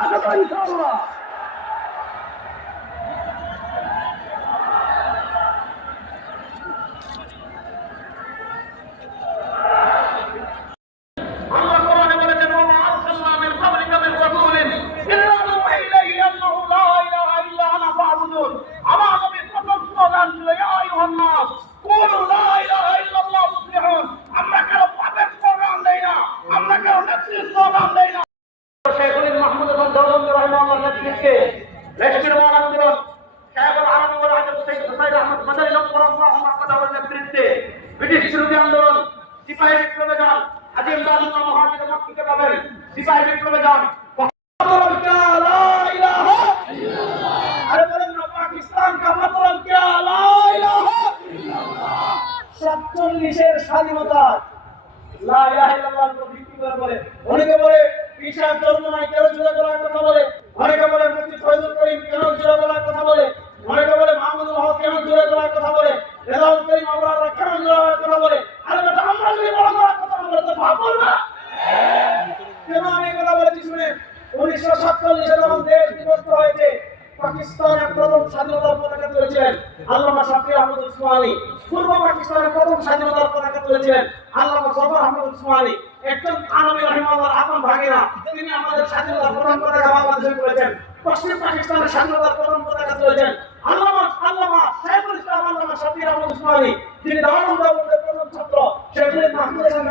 স্বাগত ইনশাআল্লাহ। ব্রিটিশ বিরোধী আন্দোলন, সিপাহী বিপ্লবে যান, আজিম দাদুল্লাহ মহাজির মুক্তিকে পাবেন, সিপাহী বিপ্লবে যান। পাকিস্তান কা মতলব ক্যা? লা ইলাহা ইল্লাল্লাহ। 47 স্বাধীনতা লা ইলাহা ইল্লাল্লাহর উপর ভিত্তি করে বলে। অনেকে বলে পিসাব জন্ম নাই কেন জুড়ে বলার কথা বলে, অনেকে বলে মুফতি ফয়জুল করিম কেন জুড়ে বলার কথা বলে, অনেকে বলে মাহমুদুল হক কেন জুড়ে বলার কথা বলে, রেজাউল করিম আবরার কেন জুড়ে বলার কথা বলে। আরে বেটা, আমরা যদি বলার কথা বলে তো ভাব বলবো না। কেন আমি কথা বলেছি শুনে? 1947 যখন দেশ বিভক্ত হয়েছে, পাকিস্তানের প্রথম স্বাধীনতার পতাকা তুলেছিলেন আল্লামা শাফি আহমদ উসমানী। পূর্ব পাকিস্তানের প্রথম স্বাধীনতার পতাকা তুলেছিলেন আল্লামা জফর আহমদ উসমানী। একজন আনবী রাহিমাহুল্লাহর আপন ভাগিনা, তিনি আমাদের স্বাধীনতার প্রথম পতাকা বাংলাদেশে তুলেছেন। পশ্চিম পাকিস্তানের স্বাধীনতার প্রথম পতাকা তুলেছেন আল্লামা শাইখুল ইসলাম আল্লামা শাফি আহমদ উসমানী। তিনি দারুল উলুমের প্রথম ছাত্র শেখ মাহমুদ হাসান